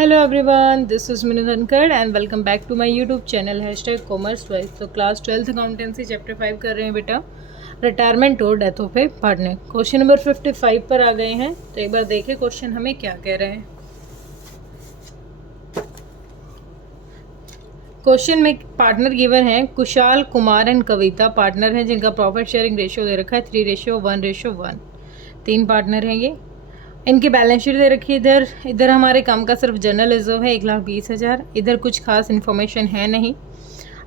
Hello everyone, this is Minu Dhankhar and welcome back to my YouTube channel #कॉमर्स12। तो class 12th accountancy chapter 5 कर रहे हैं बेटा, रिटायरमेंट और डेथों पे पढ़ने। क्वेश्चन नंबर 55 पर आ गए हैं। तो एक बार देखें क्वेश्चन हमें क्या कह रहे हैं। क्वेश्चन में पार्टनर गिवन है कुशाल, कुमार एंड कविता पार्टनर हैं जिनका प्रॉफिट शेयरिंग रेशियो दे रखा है 3:1:1। 3 पार्टनर हैं ये। इनकी बैलेंस शीट दे रखी है। इधर इधर हमारे काम का सिर्फ जनरल रिजर्व है 1,20,000। इधर कुछ खास इन्फॉर्मेशन है नहीं।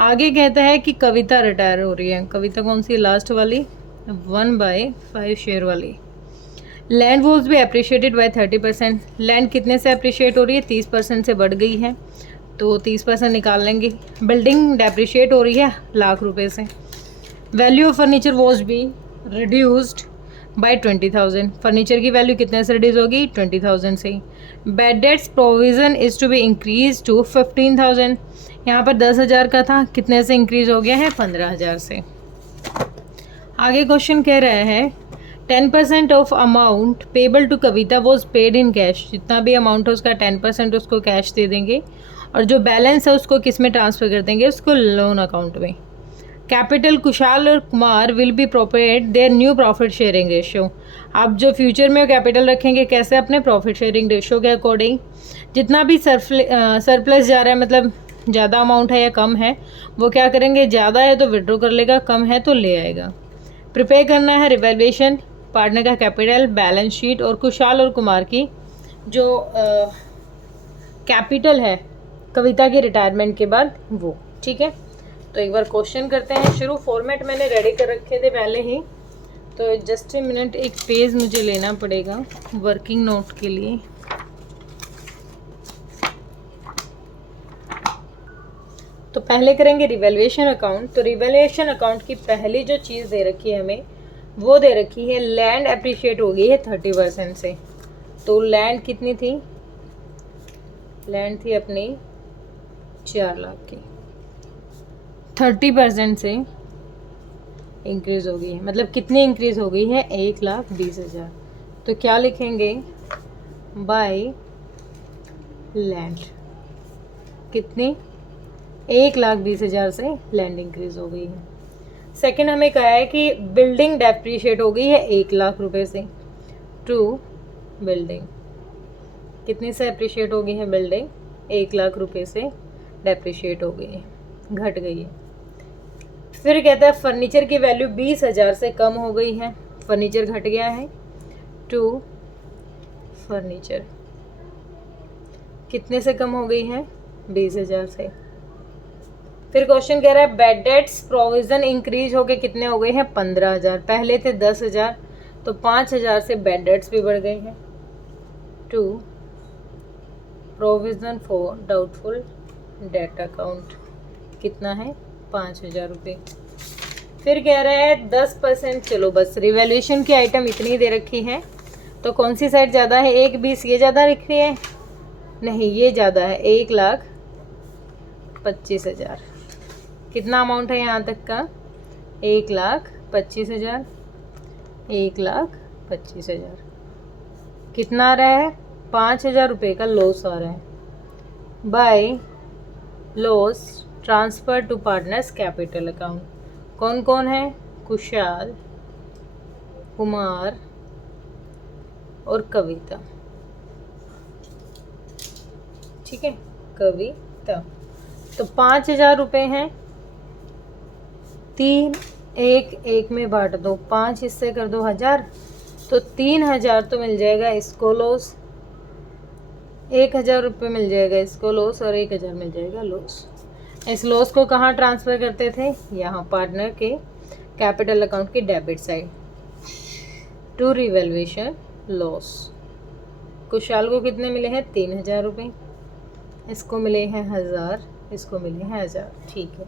आगे कहता है कि कविता रिटायर हो रही है। कविता कौन सी है? लास्ट वाली 1/5 शेयर वाली। लैंड वॉज भी अप्रिशिएटेड बाय 30%। लैंड कितने से अप्रिशिएट हो रही है? 30% से बढ़ गई है, तो 30% निकाल लेंगे। बिल्डिंग डेप्रिशिएट हो रही है ₹1,00,000 से। वैल्यू ऑफ फर्नीचर वॉज भी रिड्यूस्ड बाय 20,000। फर्नीचर की वैल्यू कितने से रिड्यूस होगी? 20,000 से। Bad debts provision is to be increase to 15,000। यहाँ पर 10,000 का था, कितने से इंक्रीज हो गया है? 15,000 से। आगे क्वेश्चन कह रहे हैं 10% of amount payable to Kavita was paid in cash. जितना भी अमाउंट है उसका 10% उसको कैश दे देंगे और जो बैलेंस है उसको किस में ट्रांसफ़र कर देंगे? उसको लोन अकाउंट में। कैपिटल कुशाल और Kumar will be prepaid their new profit sharing ratio. आप जो फ्यूचर में कैपिटल रखेंगे कैसे? अपने प्रॉफिट शेयरिंग रेशियो के अकॉर्डिंग। जितना भी सरप्लस जा रहा है, मतलब ज़्यादा अमाउंट है या कम है, वो क्या करेंगे? ज़्यादा है तो विड्रॉ कर लेगा, कम है तो ले आएगा। प्रिपेयर करना है रिवैल्यूएशन, पार्टनर का कैपिटल, बैलेंस शीट और कुशाल और कुमार की जो कैपिटल है कविता की रिटायरमेंट के बाद वो। ठीक है, तो एक बार क्वेश्चन करते हैं शुरू। फॉर्मेट मैंने रेडी कर रखे थे पहले ही, तो जस्ट ए मिनट, एक पेज मुझे लेना पड़ेगा वर्किंग नोट के लिए। तो पहले करेंगे रिवैल्यूएशन अकाउंट। तो रिवैल्यूएशन अकाउंट की पहली जो चीज़ दे रखी है हमें, वो दे रखी है लैंड अप्रिशिएट हो गई है 30% से। तो लैंड कितनी थी? लैंड थी अपनी 4 लाख की, 30% से इंक्रीज हो गई है। मतलब कितनी इंक्रीज हो गई है? 1,20,000। तो क्या लिखेंगे? बाय लैंड कितनी? 1,20,000 से लैंड इंक्रीज हो गई है। सेकंड हमें कहा है कि बिल्डिंग डेप्रिशिएट हो गई है 1,00,000 से। टू बिल्डिंग कितनी से अप्रिशिएट हो गई है? बिल्डिंग 1,00,000 से डेप्रिशिएट हो गई है, घट गई है। फिर कहता है फर्नीचर की वैल्यू 20,000 से कम हो गई है, फर्नीचर घट गया है। टू फर्नीचर कितने से कम हो गई है? 20,000 से। फिर क्वेश्चन कह रहा है बैड डेट्स प्रोविजन इंक्रीज हो गए, कितने हो गए हैं? 15,000। पहले थे 10,000, तो 5,000 से बैड डेट्स भी बढ़ गए हैं। To provision for doubtful debt account कितना है? 5,000 फिर कह रहा है 10%। चलो बस रिवैल्यूएशन की आइटम इतनी दे रखी है, तो कौन सी साइड ज़्यादा है? 1,20 ये ज़्यादा लिख रही है? नहीं, ये ज़्यादा है, 1,25,000। कितना अमाउंट है यहाँ तक का? 1,25,000। 1,25,000 कितना आ रहा है? 5,000 का लॉस आ रहा है। By loss transfer to partners capital account. कौन कौन है? कुशाल, कुमार और कविता। ठीक है, कविता। तो 5,000 हैं। 3 1 में बांट दो, 5 हिस्से कर दो 1,000, तो 3,000 तो मिल जाएगा इसको लॉस, 1,000 मिल जाएगा इसको लॉस और 1,000 मिल जाएगा लॉस। इस लॉस को कहाँ ट्रांसफ़र करते थे? यहाँ पार्टनर के कैपिटल अकाउंट की debit side. To revaluation loss. Kushal को कितने मिले हैं? 3,000। इसको मिले हैं 1,000, इसको मिले हैं 1,000। ठीक है,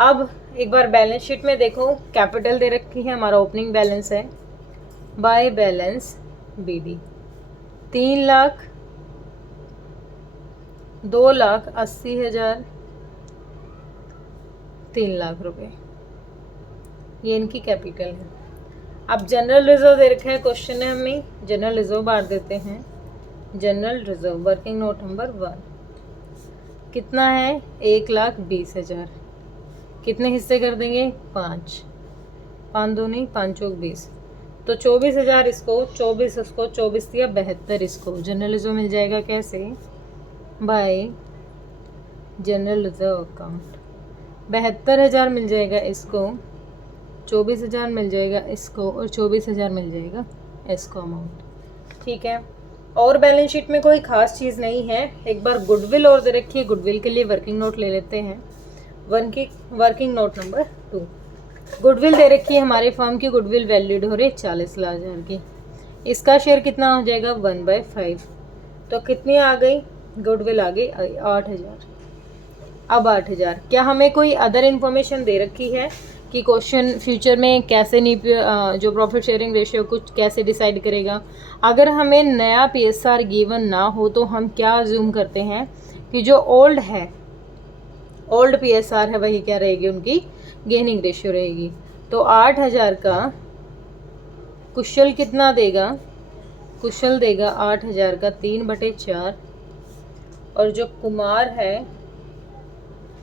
अब एक बार बैलेंस शीट में देखो, कैपिटल दे रखी है, हमारा ओपनिंग बैलेंस है। बाय बैलेंस BD 3 लाख, 2,80,000, 3,00,000 ये इनकी कैपिटल है। अब जनरल रिजर्व दे रखा है क्वेश्चन में, हमें जनरल रिजर्व बांट देते हैं। General reserve working note number 1 कितना है 1,20,000। कितने हिस्से कर देंगे 5, 5 2 नहीं 5 चौक 20, तो 24,000 इसको, 24 इसको, 24 दिया 72 इसको। जनरल रिजर्व मिल जाएगा कैसे बाय जनरल रिजर्व अकाउंट। 72,000 मिल जाएगा इसको, 24,000 मिल जाएगा इसको और 24,000 मिल जाएगा इसको अमाउंट। ठीक है, और बैलेंस शीट में कोई खास चीज़ नहीं है। एक बार गुडविल और दे रखी है, गुडविल के लिए वर्किंग नोट ले लेते हैं। वर्किंग नोट नंबर 2 गुडविल दे रखी है हमारे फर्म की, गुडविल वैल्यूड हो रही है 40,000 की। इसका शेयर कितना हो जाएगा 1/5, तो कितनी आ गई गुडविल आ गई 8,000। अब 8,000 क्या हमें कोई अदर इन्फॉर्मेशन दे रखी है कि क्वेश्चन फ्यूचर में कैसे जो प्रॉफिट शेयरिंग रेशियो कुछ कैसे डिसाइड करेगा। अगर हमें नया PSR गिवन ना हो तो हम क्या अज्यूम करते हैं कि जो ओल्ड PSR है वही क्या रहेगी, उनकी गेनिंग रेशियो रहेगी। तो 8,000 का कुशल कितना देगा, कुशल देगा 8,000 का 3/4 और जो कुमार है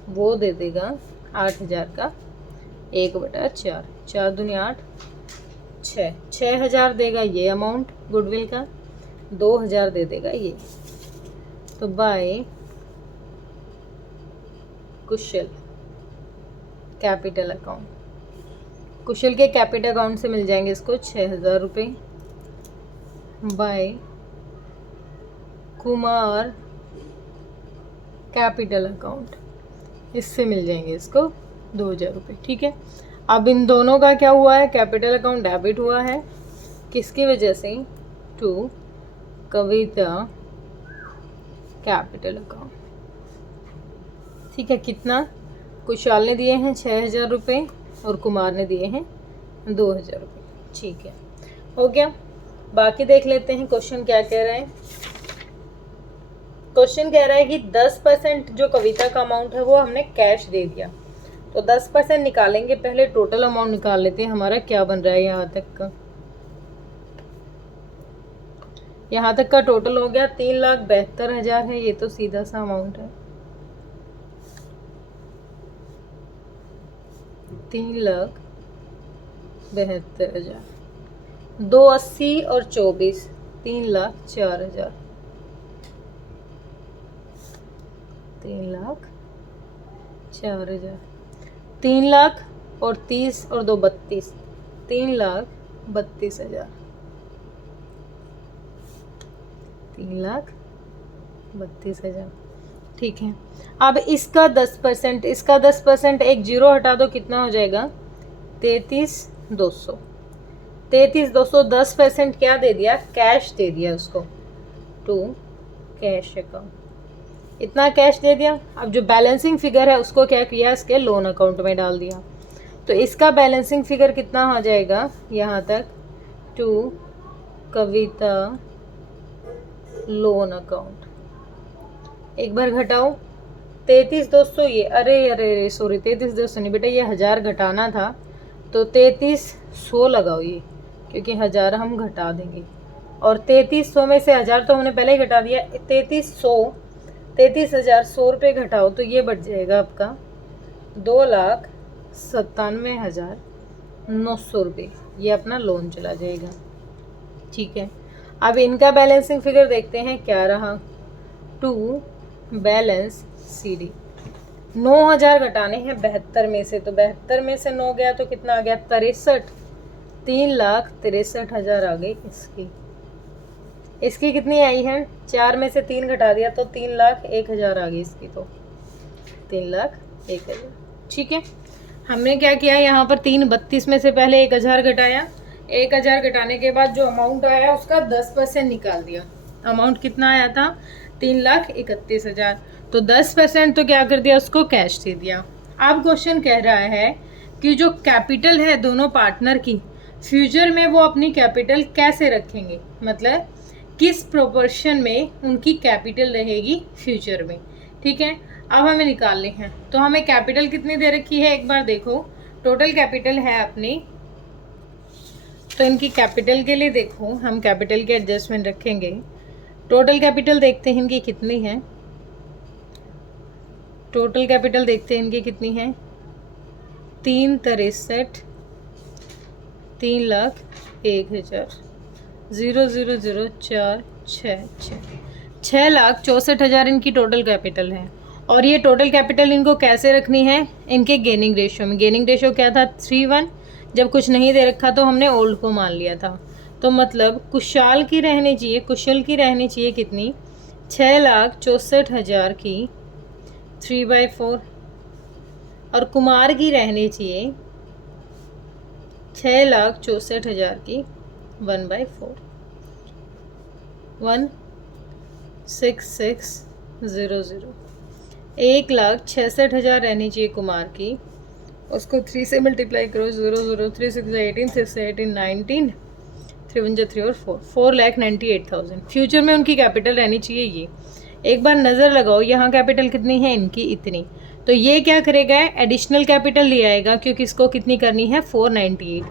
वो दे देगा 8,000 का 1/4। 4 दूनी 8, 6,000 देगा ये अमाउंट गुडविल का, 2,000 दे देगा ये। तो बाय कुशल कैपिटल अकाउंट, कुशल के कैपिटल अकाउंट से मिल जाएंगे इसको 6,000 रुपये। बाय कुमार कैपिटल अकाउंट, इससे मिल जाएंगे इसको 2,000 रुपये। ठीक है, अब इन दोनों का क्या हुआ है, कैपिटल अकाउंट डेबिट हुआ है, किसकी वजह से, टू कविता कैपिटल अकाउंट। ठीक है, कितना कुशाल ने दिए हैं 6,000 रुपये और कुमार ने दिए हैं 2,000 रुपये। ठीक है, हो गया। बाकी देख लेते हैं क्वेश्चन क्या कह रहा है। क्वेश्चन कह रहा है कि 10% जो कविता का अमाउंट है वो हमने कैश दे दिया, तो 10% निकालेंगे। पहले टोटल अमाउंट निकाल लेते हैं हमारा क्या बन रहा है। यहाँ तक का टोटल हो गया 3,72,000 है, ये तो सीधा सा अमाउंट है 3,72,000। 280 और 24 3,04,000, 3,04,000, 3,00,000 और 30 और 2 32, 3,32,000, 3,32,000। ठीक है, अब इसका 10%, इसका 10%, एक जीरो हटा दो, कितना हो जाएगा 33,200। 33,200 10% क्या दे दिया, कैश दे दिया उसको, टू कैश अकाउंट। इतना कैश दे दिया। अब जो बैलेंसिंग फिगर है उसको क्या किया, इसके लोन अकाउंट में डाल दिया। तो इसका बैलेंसिंग फिगर कितना हो जाएगा यहाँ तक, टू कविता लोन अकाउंट। एक बार घटाओ 33,200, ये अरे सॉरी 33,200 नहीं बेटा, ये 1,000 घटाना था, तो 33,100 लगाओ ये, क्योंकि 1,000 हम घटा देंगे। और 33,100 में से 1,000 तो हमने पहले ही घटा दिया। 33,100 रुपये घटाओ तो ये बढ़ जाएगा आपका 2,97,900 रुपये, ये अपना लोन चला जाएगा। ठीक है, अब इनका बैलेंसिंग फिगर देखते हैं क्या रहा, टू बैलेंस CD। 9,000 घटाने हैं 72 में से, तो 72 में से 9 गया तो कितना आ गया 63, 3,63,000 आ गई इसकी। इसकी कितनी आई है, 4 में से 3 घटा दिया तो 3,01,000 आ गई इसकी, तो 3,01,000। ठीक है, हमने क्या किया, यहाँ पर 3,32 में से पहले 1,000 घटाया, 1,000 घटाने के बाद जो अमाउंट आया उसका 10% निकाल दिया। अमाउंट कितना आया था 3,31,000, तो 10% तो क्या कर दिया, उसको कैश दे दिया। अब क्वेश्चन कह रहा है कि जो कैपिटल है दोनों पार्टनर की, फ्यूचर में वो अपनी कैपिटल कैसे रखेंगे, मतलब किस प्रोपोर्शन में उनकी कैपिटल रहेगी फ्यूचर में। ठीक है, अब हमें निकालने हैं। तो हमें कैपिटल कितनी दे रखी है, एक बार देखो, टोटल कैपिटल है अपनी, तो इनकी कैपिटल के लिए देखो हम कैपिटल के एडजस्टमेंट रखेंगे। टोटल कैपिटल देखते हैं इनकी कितनी है। टोटल कैपिटल देखते हैं इनकी कितनी है, 363, 3,01,000, 0,0,0,466, 6,64,000 इनकी टोटल कैपिटल है। और ये टोटल कैपिटल इनको कैसे रखनी है, इनके गेनिंग रेशियो में। गेनिंग रेशियो क्या था, 3:1। जब कुछ नहीं दे रखा तो हमने ओल्ड को मान लिया था। तो मतलब कुशाल की रहनी चाहिए, कुशल की रहनी चाहिए कितनी, 6,64,000 की 3/4, और कुमार की रहनी चाहिए 6,64,000 की 1/4, 16600। 1,66,000 रहनी चाहिए कुमार की, उसको 3 से मल्टीप्लाई करो, 0,0,3,6,18, 6,18, 19, 3 1 3 और 4, 4,98,000 फ्यूचर में उनकी कैपिटल रहनी चाहिए ये। एक बार नज़र लगाओ, यहाँ कैपिटल कितनी है इनकी, इतनी। तो ये क्या करेगा, एडिशनल कैपिटल ले आएगा, क्योंकि इसको कितनी करनी है, 498।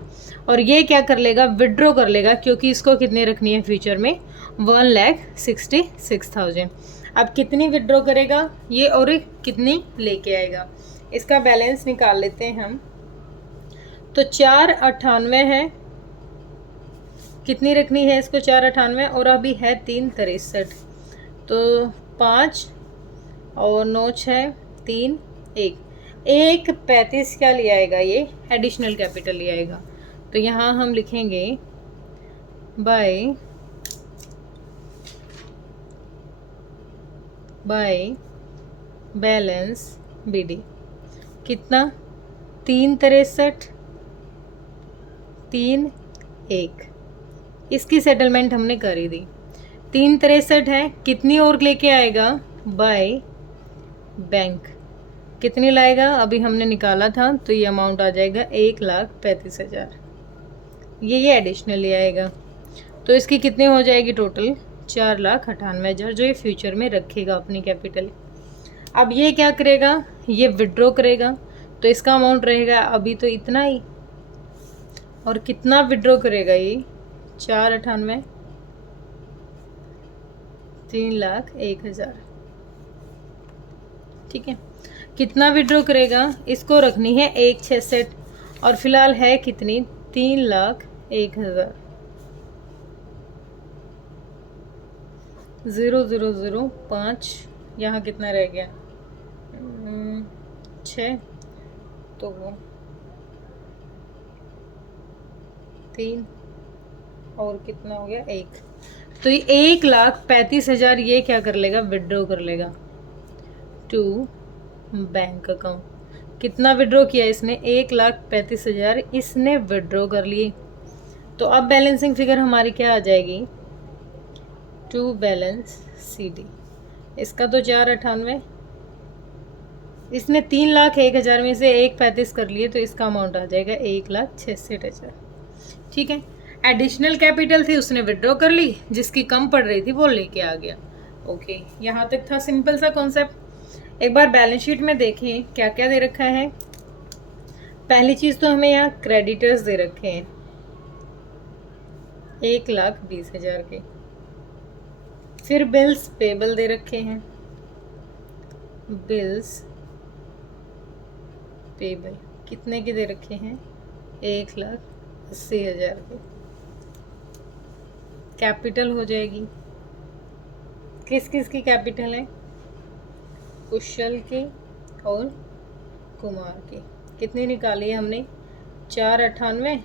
और ये क्या कर लेगा, विड्रॉ कर लेगा, क्योंकि इसको कितनी रखनी है फ्यूचर में, 1,66,000। अब कितनी विड्रॉ करेगा ये और कितनी लेके आएगा, इसका बैलेंस निकाल लेते हैं हम। तो 498 है, कितनी रखनी है इसको, 498, और अभी है 363, तो 5 और 9 6 3 1 1,35 क्या ले आएगा, ये एडिशनल कैपिटल ले आएगा। तो यहाँ हम लिखेंगे बाय बैलेंस बीडी, कितना, 363 3 1, इसकी सेटलमेंट हमने करी दी। 363 है, कितनी और लेके आएगा, बाय बैंक, कितनी लाएगा, अभी हमने निकाला था, तो ये अमाउंट आ जाएगा 1,35,000। ये एडिशनल ले आएगा, तो इसकी कितनी हो जाएगी टोटल, 4,98,000, जो ये फ्यूचर में रखेगा अपनी कैपिटल। अब ये क्या करेगा, ये विड्रॉ करेगा, तो इसका अमाउंट रहेगा अभी तो इतना ही, और कितना विड्रॉ करेगा ये, 498, 3,01,000, ठीक है। कितना विड्रॉ करेगा, इसको रखनी है 1,66, और फिलहाल है कितनी, 3,01,000, 0,0,0,5, यहाँ कितना रह गया, 6, तो वो 3, और कितना हो गया, 1। तो ये 1,35,000 ये क्या कर लेगा, विड्रॉ कर लेगा टू बैंक अकाउंट। कितना विड्रॉ किया इसने, 1,35,000 इसने विड्रॉ कर लिए। तो अब बैलेंसिंग फिगर हमारी क्या आ जाएगी, टू बैलेंस CD, इसका तो 498, इसने 3,01,000 में से 1,35,000 कर लिए, तो इसका अमाउंट आ जाएगा 1,66,000, ठीक है। एडिशनल कैपिटल थी, उसने विड्रॉ कर ली, जिसकी कम पड़ रही थी वो लेके आ गया। ओके, यहाँ तक था सिंपल सा कॉन्सेप्ट। एक बार बैलेंस शीट में देखें क्या क्या दे रखा है। पहली चीज़ तो हमें यहाँ क्रेडिटर्स दे रखे हैं 1,20,000 के, फिर बिल्स पेबल दे रखे हैं, बिल्स पेबल कितने के दे रखे हैं, 1,80,000 के। कैपिटल हो जाएगी, किस किस की कैपिटल है, कुशल की और कुमार की। कितनी निकाली है हमने, 498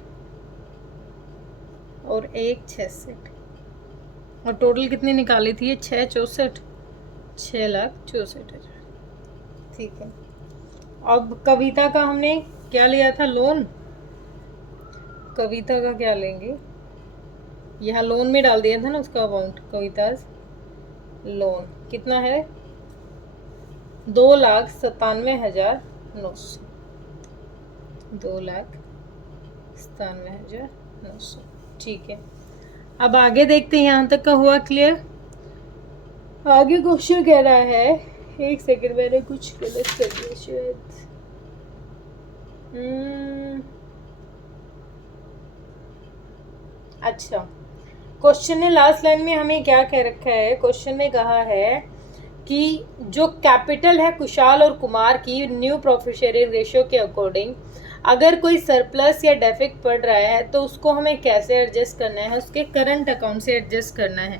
और 1,66, और टोटल कितनी निकाली थी ये, 6,64, 6,64,000, ठीक है। अब कविता का हमने क्या लिया था, लोन। कविता का क्या लेंगे, यहाँ लोन में डाल दिया था ना उसका अमाउंट, कविताज लोन कितना है, 2,97,900, 2,97,900, ठीक है। अब आगे देखते हैं, यहाँ तक का हुआ क्लियर। आगे क्वेश्चन कह रहा है, एक सेकंड मैंने कुछ गलत कर दिया शायद, अच्छा क्वेश्चन ने लास्ट लाइन में हमें क्या कह रखा है, क्वेश्चन ने कहा है कि जो कैपिटल है कुशाल और कुमार की न्यू प्रॉफिट शेयरिंग रेशियो के अकॉर्डिंग अगर कोई सरप्लस या डेफिट पड़ रहा है तो उसको हमें कैसे एडजस्ट करना है, उसके करंट अकाउंट से एडजस्ट करना है।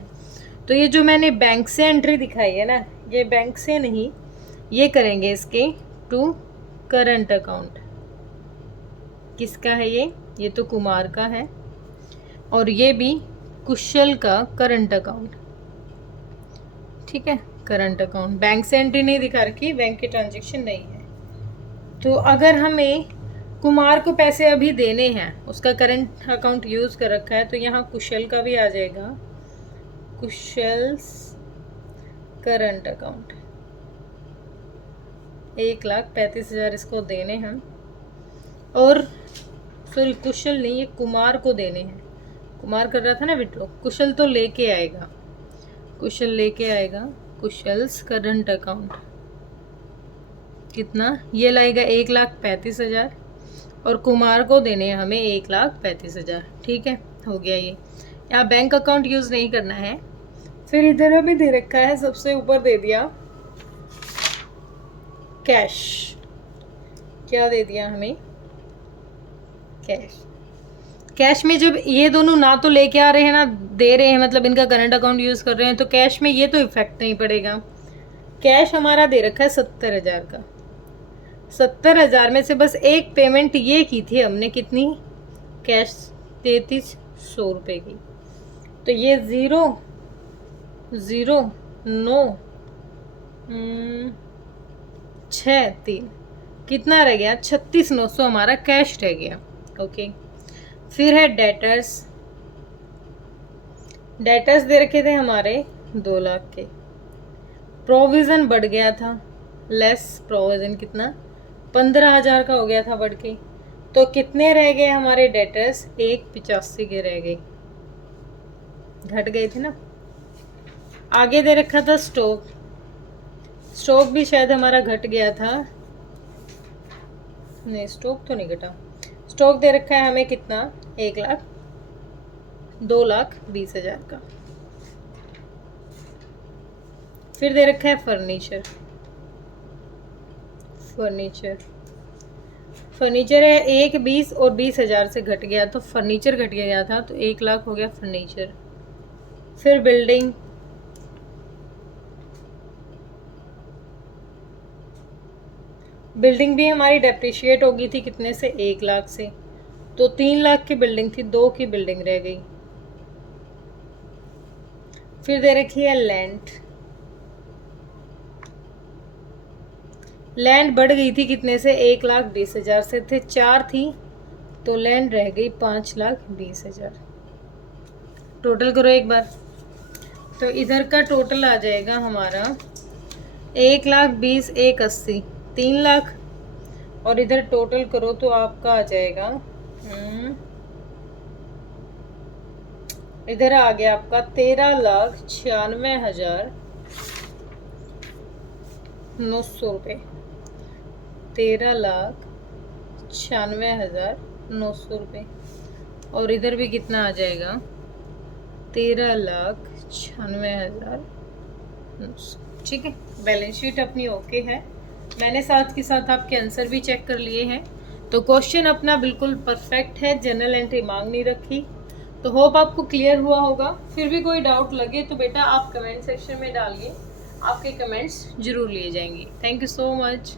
तो ये जो मैंने बैंक से एंट्री दिखाई है ना, ये बैंक से नहीं, ये करेंगे इसके टू करंट अकाउंट। किसका है ये तो कुमार का है और ये भी कुशल का करंट अकाउंट, ठीक है, करंट अकाउंट। बैंक से एंट्री नहीं दिखा रखी, बैंक की ट्रांजेक्शन नहीं है। तो अगर हमें कुमार को पैसे अभी देने हैं, उसका करंट अकाउंट यूज़ कर रखा है, तो यहाँ कुशल का भी आ जाएगा, कुशल्स करंट अकाउंट। 1,35,000 इसको देने हैं और सॉरी कुशल नहीं, ये कुमार को देने हैं। कुमार कर रहा था ना विड्रॉ, कुशल तो लेके आएगा, कुशल लेके आएगा कुशल्स करंट अकाउंट। कितना ये लाएगा 1,35,000 और कुमार को देने हैं हमें 1,35,000, ठीक है, हो गया। ये यहाँ बैंक अकाउंट यूज़ नहीं करना है। फिर इधर भी दे रखा है, सबसे ऊपर दे दिया कैश। क्या दे दिया हमें, कैश। कैश में जब ये दोनों ना तो लेके आ रहे हैं ना दे रहे हैं, मतलब इनका करंट अकाउंट यूज़ कर रहे हैं, तो कैश में ये तो इफेक्ट नहीं पड़ेगा। कैश हमारा दे रखा है 70,000 का। 70,000 में से बस एक पेमेंट ये की थी हमने, कितनी, कैश 3,300 रुपये की। तो ये 0 0 9 6 3 कितना रह गया, 36,900 हमारा कैश रह गया। ओके, फिर है डेटर्स। डेटर्स दे रखे थे हमारे 2 लाख के। प्रोविज़न बढ़ गया था, लेस प्रोविज़न कितना, 15,000 का हो गया था बढ़ के। तो कितने रह गए हमारे डेटर्स, 1,85 के रह गए, घट गए थे ना। आगे दे रखा था स्टॉक। स्टॉक भी शायद हमारा घट गया था, नहीं स्टॉक तो नहीं घटा। स्टॉक दे रखा है हमें कितना, 2,20,000 का। फिर दे रखा है फर्नीचर। फर्नीचर है 1,20 और 20,000 से घट गया, तो फर्नीचर घट गया था, तो 1,00,000 हो गया फर्नीचर। फिर बिल्डिंग, बिल्डिंग भी हमारी डेप्रिशिएट हो गई थी कितने से, 1,00,000 से, तो 3,00,000 की बिल्डिंग थी, 2 की बिल्डिंग रह गई। फिर दे रखी है लैंड। लैंड बढ़ गई थी कितने से, 1,20,000 से, थे 4 थी, तो लैंड रह गई 5,20,000। टोटल करो एक बार, तो इधर का टोटल आ जाएगा हमारा 1,20,000 1,80 3,00,000, और इधर टोटल करो तो आपका आ जाएगा इधर आ गया आपका 13,96,900 रुपये। 13,96,900 रुपये, और इधर भी कितना आ जाएगा, 13,96,900। ठीक है, बैलेंस शीट अपनी ओके है। मैंने साथ के साथ आपके आंसर भी चेक कर लिए हैं, तो क्वेश्चन अपना बिल्कुल परफेक्ट है, जनरल एंट्री मांग नहीं रखी। तो होप आपको क्लियर हुआ होगा। फिर भी कोई डाउट लगे तो बेटा आप कमेंट सेक्शन में डालिए, आपके कमेंट्स जरूर लिए जाएंगे। Thank you so much.